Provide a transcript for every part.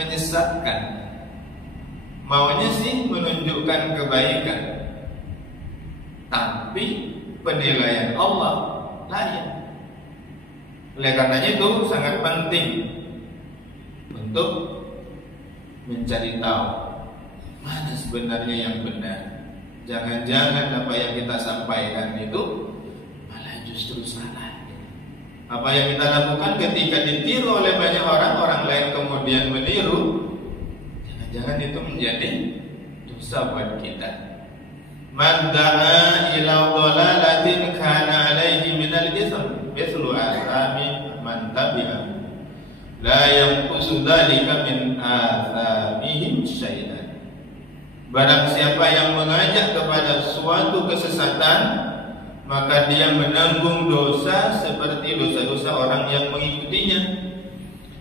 menyesatkan, maunya sih menunjukkan kebaikan, tapi penilaian Allah lain. Oleh karenanya itu sangat penting untuk mencari tahu mana sebenarnya yang benar. Jangan-jangan apa yang kita sampaikan itu malah justru salah. Apa yang kita lakukan ketika ditiru oleh banyak orang, orang lain kemudian meniru, jangan-jangan itu menjadi dosa buat kita. Man da'a ila dhalalatin kana alaihi minal ism mithlu athami man tabi'ahu la yanqusu dzalika min athamihim syai'an. Barang siapa yang mengajak kepada suatu kesesatan, maka dia menanggung dosa seperti dosa-dosa orang yang mengikutinya.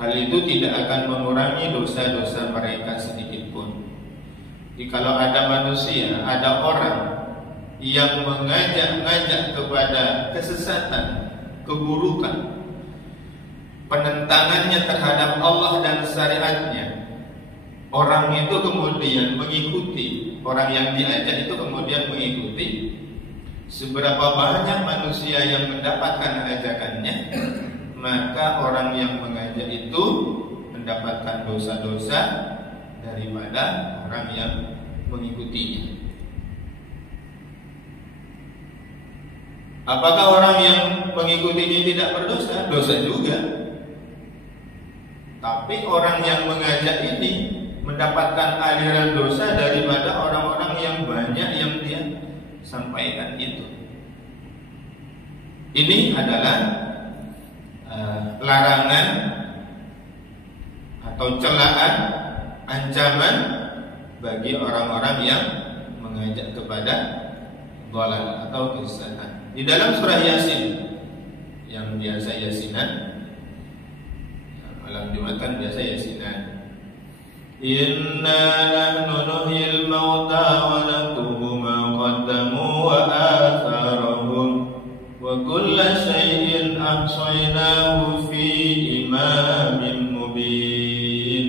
Hal itu tidak akan mengurangi dosa-dosa mereka sedikit pun. Jadi kalau ada manusia, ada orang yang mengajak-ngajak kepada kesesatan, keburukan, penentangannya terhadap Allah dan syariatnya, orang itu kemudian mengikuti, orang yang diajak itu kemudian mengikuti, seberapa banyak manusia yang mendapatkan ajakannya, maka orang yang mengajak itu mendapatkan dosa-dosa daripada orang yang mengikutinya. Apakah orang yang mengikutinya tidak berdosa? Dosa juga. Tapi orang yang mengajak ini mendapatkan aliran dosa daripada orang-orang yang banyak yang dia sampaikan itu. Ini adalah larangan atau celaan, ancaman bagi orang-orang yang mengajak kepada dhalal atau kesesatan. Di dalam surah Yasin yang biasa Yasinan, malam Jumatan biasa Yasinan, inna nahnu nuhyil mauta wa naktubu ma qaddamu wa atharahum wa kulla syai'in ahsaynahu fi imamin mubin.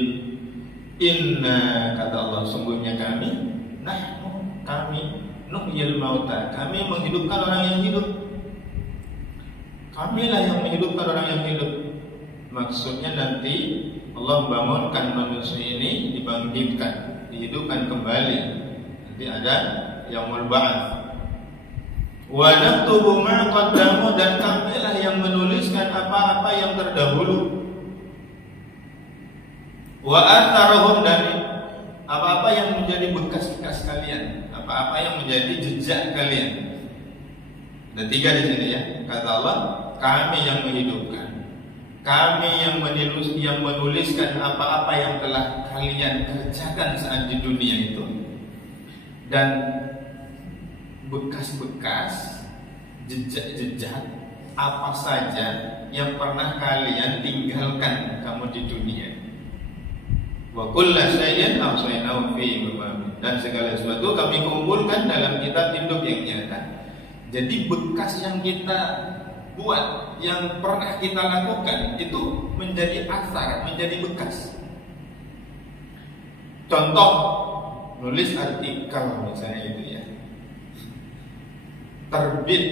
Inna, kata Allah, sungguhnya kami, kami nuhyil mauta, kami menghidupkan orang yang hidup. Kamilah yang menghidupkan orang yang hidup. Maksudnya nanti Allah membangunkan manusia ini, dibangkitkan, dihidupkan kembali. Nanti ada yaumul ba'ats. Wa naktubu ma qaddamu, dan kamilah yang menuliskan apa-apa yang terdahulu. Wa atharahum, dan apa-apa yang menjadi bekas-bekas kalian, apa-apa yang menjadi jejak kalian. Ada 3 di sini ya. Kata Allah, kami yang menghidupkan, kami yang menuliskan apa-apa yang telah kalian kerjakan saat di dunia itu, dan bekas-bekas, jejak-jejak apa saja yang pernah kalian tinggalkan kamu di dunia. Wa kulla syai'in ahsaynahu fi imamin, dan segala sesuatu kami kumpulkan dalam kitab induk yang nyata. Jadi bekas yang kita buat, yang pernah kita lakukan, itu menjadi asar, menjadi bekas. Contoh, nulis artikel misalnya gitu ya, terbit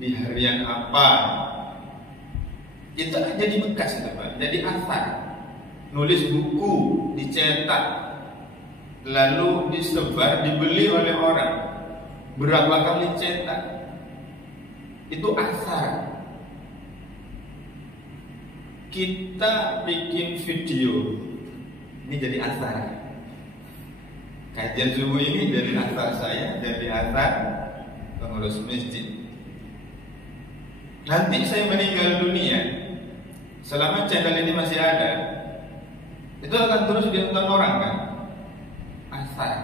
di harian apa, itu jadi bekas itu Pak, jadi asar. Nulis buku, dicetak, lalu disebar, dibeli oleh orang, berapa kali cetak, itu asar. Kita bikin video, ini jadi asar. Kajian subuh ini jadi asar saya, jadi asar pengurus masjid. Nanti saya meninggal dunia, selama channel ini masih ada, itu akan terus ditonton orang kan? Asar.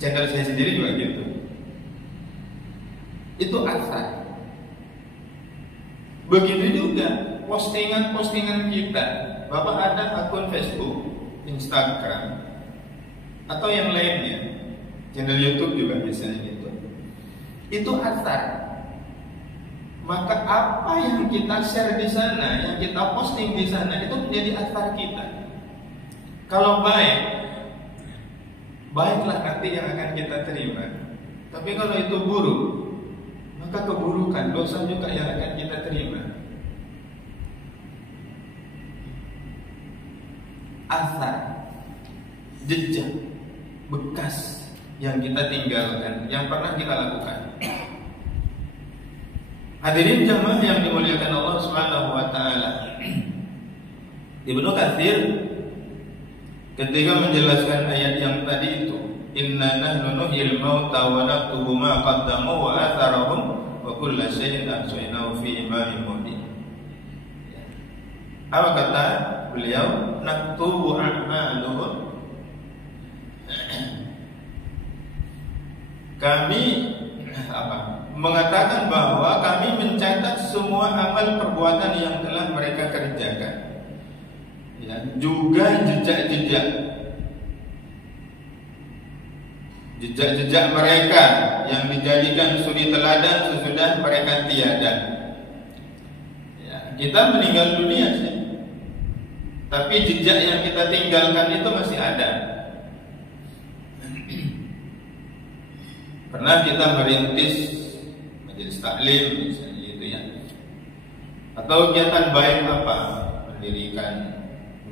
Channel saya sendiri juga gitu. Itu asar. Begitu juga postingan-postingan kita. Bapak ada akun Facebook, Instagram, atau yang lainnya, channel YouTube juga biasanya gitu. Itu asar. maka apa yang kita share di sana, yang kita posting di sana itu menjadi athar kita. Kalau baik, baiklah nanti yang akan kita terima. Tapi kalau itu buruk, maka keburukan, dosa juga yang akan kita terima. Athar, jejak, bekas yang kita tinggalkan, yang pernah kita lakukan. Hadirin jamaah yang dimuliakan Allah Subhanahu wa taala. Ibnu Katsir ketika menjelaskan ayat yang tadi itu, inna nahnu nuhyil mauta wa naktubu ma qaddamu wa atharahum wa kullu shay'in ahsaynahu fi imamin mubin. Apa kata beliau? Naktubu a'maluhum. Kami mengatakan bahwa kami mencatat semua amal perbuatan yang telah mereka kerjakan, ya, juga jejak-jejak mereka yang dijadikan suri teladan sesudah mereka tiada. Ya, kita meninggal dunia sih, tapi jejak yang kita tinggalkan itu masih ada. Pernah kita merintis majelis taklim misalnya gitu ya, atau kegiatan baik apa, mendirikan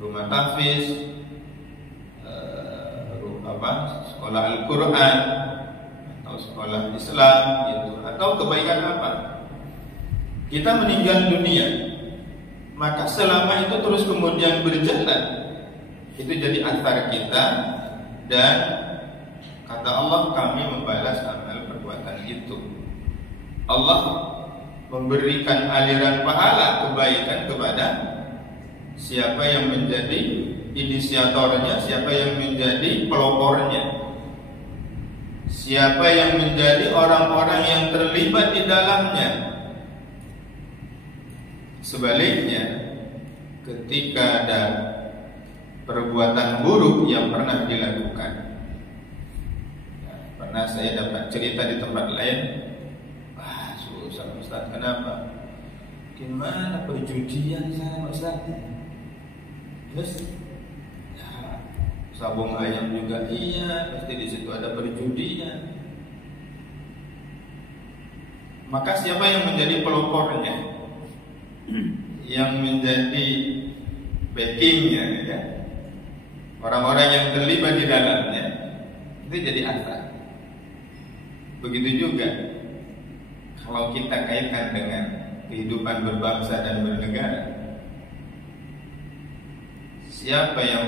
rumah tahfiz, sekolah Al-Quran atau sekolah Islam gitu, atau kebaikan apa. Kita meninggal dunia, maka selama itu terus kemudian berjalan, itu jadi athar kita, dan kata Allah, kami membalas amal perbuatan itu. Allah memberikan aliran pahala kebaikan kepada siapa yang menjadi inisiatornya, siapa yang menjadi pelopornya, siapa yang menjadi orang-orang yang terlibat di dalamnya. Sebaliknya, ketika ada perbuatan buruk yang pernah dilakukan, pernah saya dapat cerita di tempat lain, susah Ustaz, kenapa? Gimana perjudian sama Ustaz? Terus ya, sabung ayam juga iya, pasti di situ ada perjudian. Maka siapa yang menjadi pelopornya, yang menjadi backingnya, ya, orang-orang yang terlibat di dalamnya, itu jadi athar. Begitu juga kalau kita kaitkan dengan kehidupan berbangsa dan bernegara. Siapa yang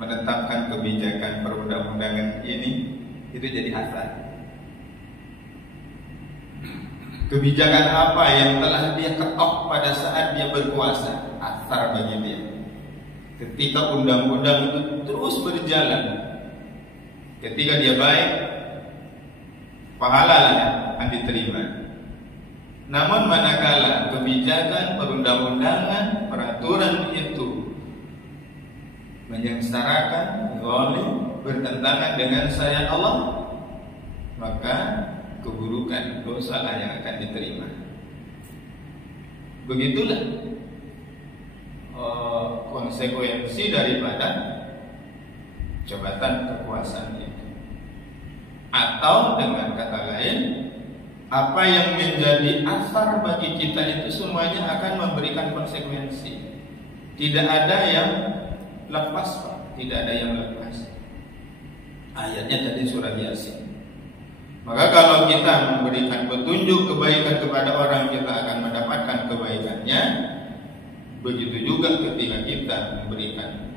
menetapkan kebijakan perundang-undangan ini, itu jadi athar. Kebijakan apa yang telah dia ketok pada saat dia berkuasa, athar bagi dia. Ketika undang-undang itu terus berjalan, ketika dia baik, pahala akan diterima. Namun manakala kebijakan perundang-undangan, peraturan itu menyengsarakan, zalim, bertentangan dengan syariat Allah, maka keburukan, dosa yang akan diterima. Begitulah konsekuensi daripada jabatan kekuasaan itu. Atau dengan kata lain, apa yang menjadi athar bagi kita itu semuanya akan memberikan konsekuensi. Tidak ada yang lepas, Pak. Tidak ada yang lepas. Ayatnya tadi surat Yasin. Maka kalau kita memberikan petunjuk kebaikan kepada orang, kita akan mendapatkan kebaikannya. Begitu juga ketika kita memberikan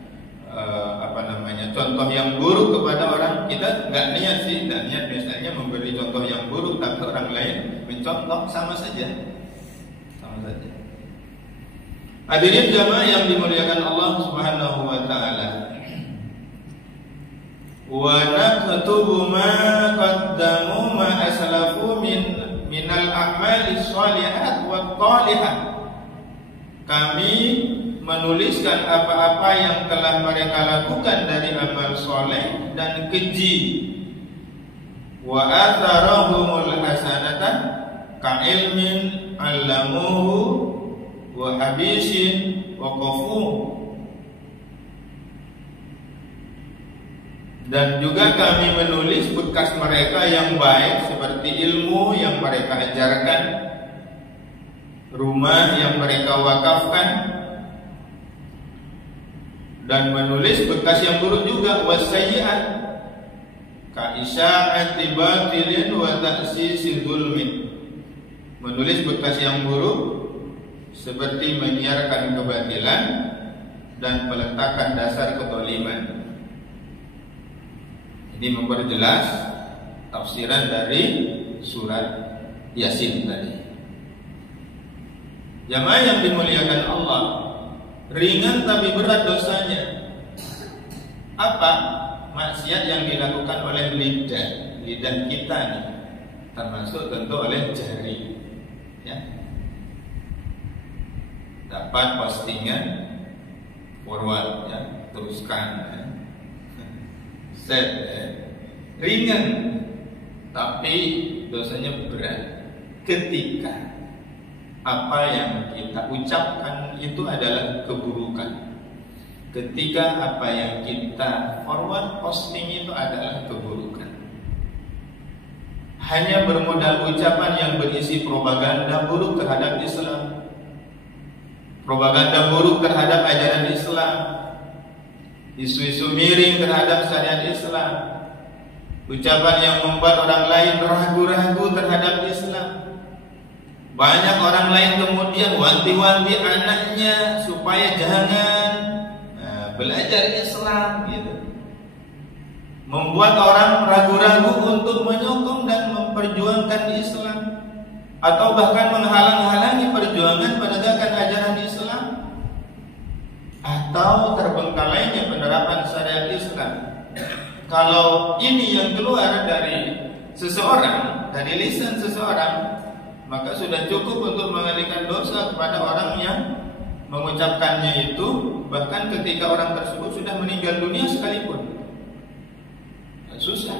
contoh yang buruk kepada orang, kita nggak niat sih, nggak niat misalnya memberi contoh yang buruk, tapi orang lain mencontoh, sama saja. Hadirin jamaah yang dimuliakan Allah Subhanahu wa taala. Wa naktubu ma qaddamu ma aslafu minal a'mali shalihat wa thalihah. Kami menuliskan apa-apa yang telah mereka lakukan dari amal soleh dan keji. Wa atharahumul hasanatan, ka ilmin 'allamuhu wa habisin wa qafu. Dan juga kami menulis bekas mereka yang baik seperti ilmu yang mereka ajarkan, rumah yang mereka wakafkan, dan menulis bekas yang buruk juga, wasayyi'at ka isya'ati batilin wa ta'sisi zulmin. Menulis bekas yang buruk seperti menyiarkan kebatilan dan meletakkan dasar kezaliman. Ini memperjelas tafsiran dari surat Yasin tadi. Jamaah yang dimuliakan Allah, ringan tapi berat dosanya. Apa? Maksiat yang dilakukan oleh lidah kita nih, termasuk tentu oleh jari. Ya. Dapat postingan, forward, ya, teruskan. Ya. Set, ya. Ringan tapi dosanya berat ketika apa yang kita ucapkan itu adalah keburukan, ketika apa yang kita forward posting itu adalah keburukan. Hanya bermodal ucapan yang berisi propaganda buruk terhadap Islam, propaganda buruk terhadap ajaran Islam, isu-isu miring terhadap syariat Islam, ucapan yang membuat orang lain ragu-ragu terhadap Islam. Banyak orang lain kemudian wanti-wanti anaknya supaya jangan belajar Islam gitu. Membuat orang ragu-ragu untuk menyokong dan memperjuangkan Islam, atau bahkan menghalang-halangi perjuangan penegakan ajaran Islam, atau terbengkalainya penerapan syariat Islam. Kalau ini yang keluar dari seseorang, dari lisan seseorang, maka sudah cukup untuk mengalihkan dosa kepada orang yang mengucapkannya itu, bahkan ketika orang tersebut sudah meninggal dunia sekalipun. Susah.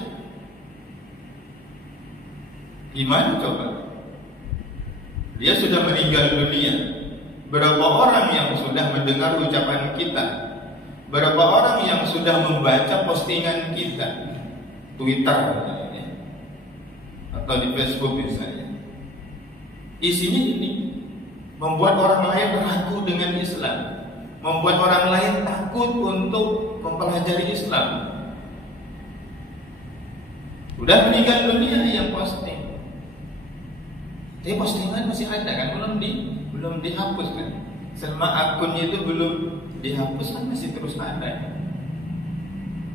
Gimana coba? Dia sudah meninggal dunia. Berapa orang yang sudah mendengar ucapan kita? Berapa orang yang sudah membaca postingan kita, Twitter atau di Facebook misalnya? Isinya ini membuat orang lain ragu dengan Islam, membuat orang lain takut untuk mempelajari Islam. Sudah meninggal dunia yang posting, tapi postingan masih ada kan, belum dihapus kan? Selama akunnya itu belum dihapus kan masih terus ada,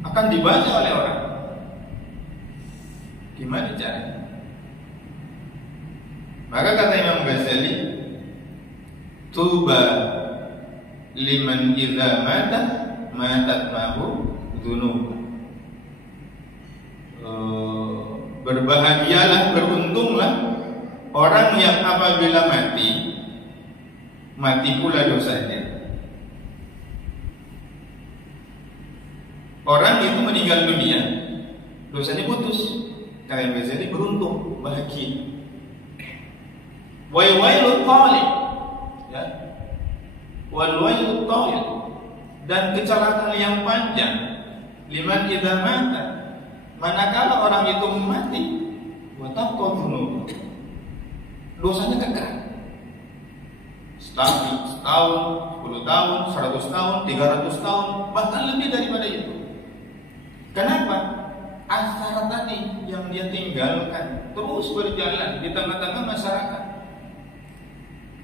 akan dibaca oleh orang. Gimana caranya? Maka kata Imam Ghazali, tuba liman idza matat mahu dzunub. Berbahagialah, beruntunglah orang yang apabila mati pula dosanya. Orang itu meninggal dunia, dosanya putus. Kata Imam Ghazali, beruntung, bahagia. Wailut talib, ya, wailut talib, dan kecelakaan yang panjang. Liman idza mata, manakala orang itu mati, wa taqawnu, dosanya kekal. Setahun, 10 tahun, 100 tahun, 300 tahun, bahkan lebih daripada itu. Kenapa? Asar tadi yang dia tinggalkan terus berjalan di tengah-tengah masyarakat.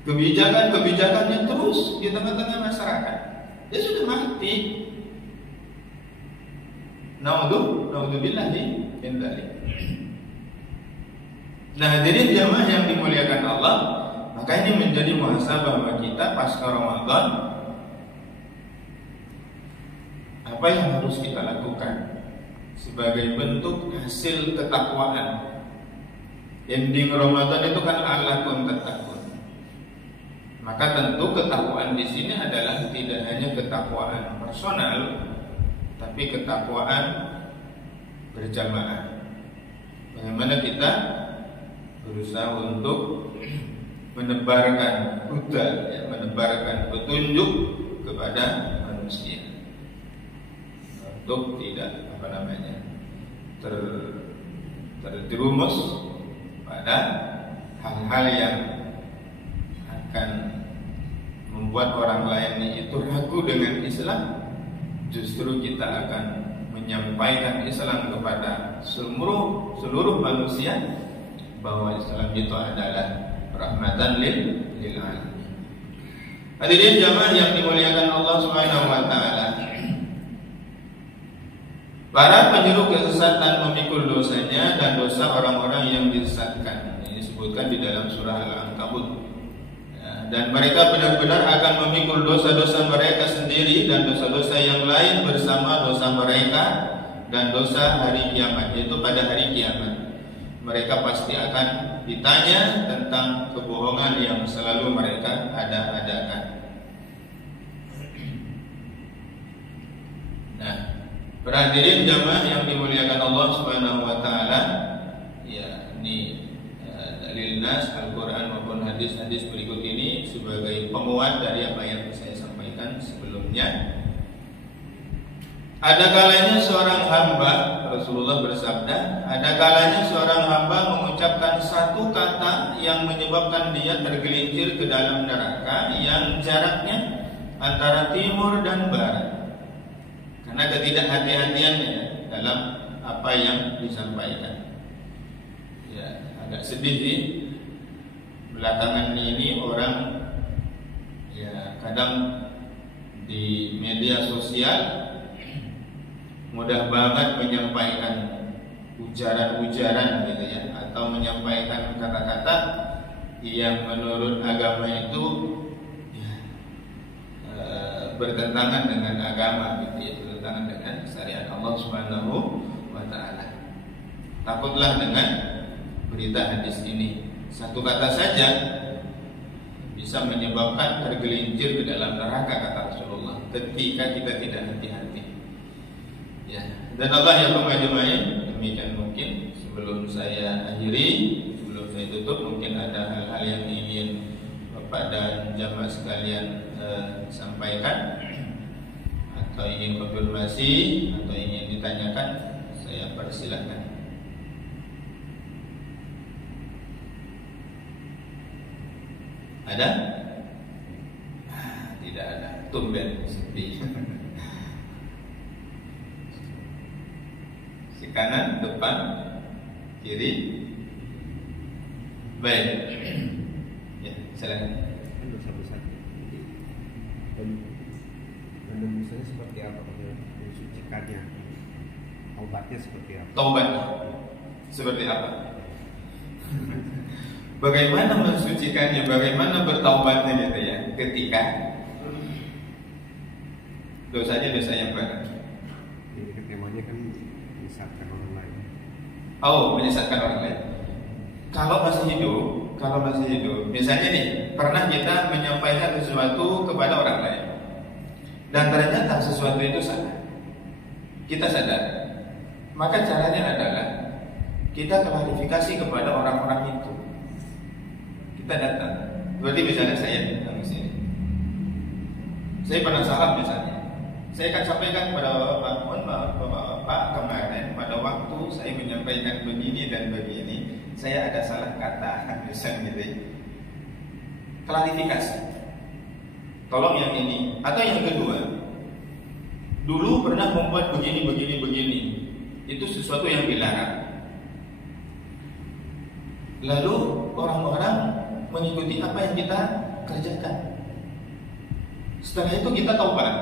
Kebijakan-kebijakannya terus di tengah-tengah masyarakat. Dia sudah mati. Naudzubillah min dzalik. Nah, hadirin jamaah yang dimuliakan Allah, maka ini menjadi muhasabah bagi kita pasca Ramadan. Apa yang harus kita lakukan sebagai bentuk hasil ketakwaan? Ending Ramadan itu kan alaqun tattaqun. Maka tentu ketakwaan di sini adalah tidak hanya ketakwaan personal, tapi ketakwaan berjamaah. Bagaimana kita berusaha untuk menebarkan huda, ya, menebarkan petunjuk kepada manusia untuk tidak terjerumus pada hal-hal yang akan membuat orang lain itu ragu dengan Islam. Justru kita akan menyampaikan Islam kepada seluruh manusia bahwa Islam itu adalah rahmatan lil alamin. Hadirin jamaah yang dimuliakan Allah Subhanahu wa taala. Para penyuruh kesesatan memikul dosanya dan dosa orang-orang yang disesatkan. Ini disebutkan di dalam surah Al-Ankabut. Ya, dan mereka benar-benar akan memikul dosa-dosa mereka sendiri dan dosa-dosa yang lain bersama dosa mereka dan dosa hari kiamat, yaitu pada hari kiamat. Mereka pasti akan ditanya tentang kebohongan yang selalu mereka ada-adakan. Nah, hadirin jamaah yang dimuliakan Allah Subhanahu wa taala, ya, ini dalil nas Al-Qur'an maupun hadis-hadis berikut ini sebagai penguat dari apa yang saya sampaikan sebelumnya. Ada kalanya seorang hamba, Rasulullah bersabda, ada kalanya seorang hamba mengucapkan satu kata yang menyebabkan dia tergelincir ke dalam neraka yang jaraknya antara timur dan barat, karena ketidakhati-hatiannya dalam apa yang disampaikan. Ya, agak sedih sih. Belakangan ini orang, ya, kadang di media sosial mudah banget menyampaikan ujaran-ujaran gitu ya, atau menyampaikan kata-kata yang menurut agama itu ya, bertentangan dengan agama gitu ya, bertentangan dengan syariat Allah Subhanahu wa taala. Takutlah dengan berita hadis ini. Satu kata saja bisa menyebabkan tergelincir ke dalam neraka, kata Rasulullah, ketika kita tidak hati-hati. Ya, dan Allah yang ajmain, demikian mungkin sebelum saya akhiri, sebelum saya tutup, mungkin ada hal-hal yang ingin Bapak dan jamaah sekalian sampaikan atau ingin konfirmasi atau ingin ditanyakan, saya persilakan. Ada? Tidak ada. Tumben sepi. Kanan, depan, kiri. Baik. Ya, silakan. Dosa besar. Dan dosanya seperti apa? Mensucikannya. Taubatnya seperti apa? Taubat seperti apa? Bagaimana mensucikannya? Bagaimana bertaubatnya gitu ya? Ketika dosanya dosa yang berat. Ini temanya kan menyesatkan orang lain. Oh, menyesatkan orang lain. Kalau masih hidup, misalnya nih, pernah kita menyampaikan sesuatu kepada orang lain dan ternyata sesuatu itu salah. Kita sadar. Maka caranya adalah kita klarifikasi kepada orang-orang itu. Kita datang. Berarti misalnya saya datang ke sini. Saya pernah salah misalnya. Saya akan sampaikan kepada Bapak, mohon maaf Bapak, kemarin pada waktu saya menyampaikan begini dan begini, saya ada salah kata, misalnya gitu. Klarifikasi. Tolong yang ini. Atau yang kedua, dulu pernah membuat begini. Itu sesuatu yang dilarang. Lalu orang-orang mengikuti apa yang kita kerjakan. Setelah itu kita taubat.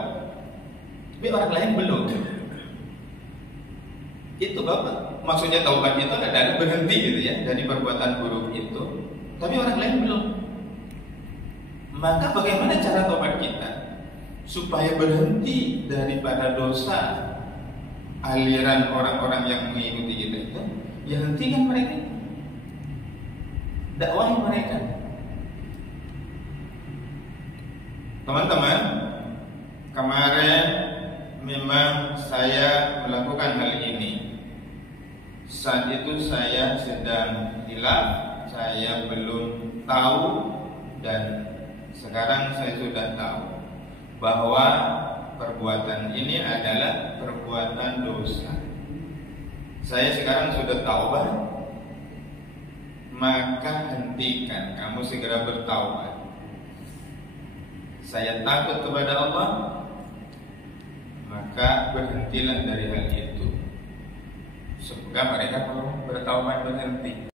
Tapi orang lain belum. Itu Bapak. Maksudnya taubat itu adalah berhenti gitu ya dari perbuatan buruk itu. Tapi orang lain belum. Maka bagaimana cara taubat kita supaya berhenti daripada dosa aliran orang-orang yang mengikuti kita itu? Ya hentikan mereka. Dakwahi mereka. Teman-teman, kemarin memang saya melakukan hal ini. Saat itu saya sedang hilaf, saya belum tahu dan sekarang saya sudah tahu bahwa perbuatan ini adalah perbuatan dosa. Saya sekarang sudah taubat, maka hentikan, kamu segera bertaubat. Saya takut kepada Allah, maka berhentilah dari hal itu. Semoga mereka mau bertaubat berhenti.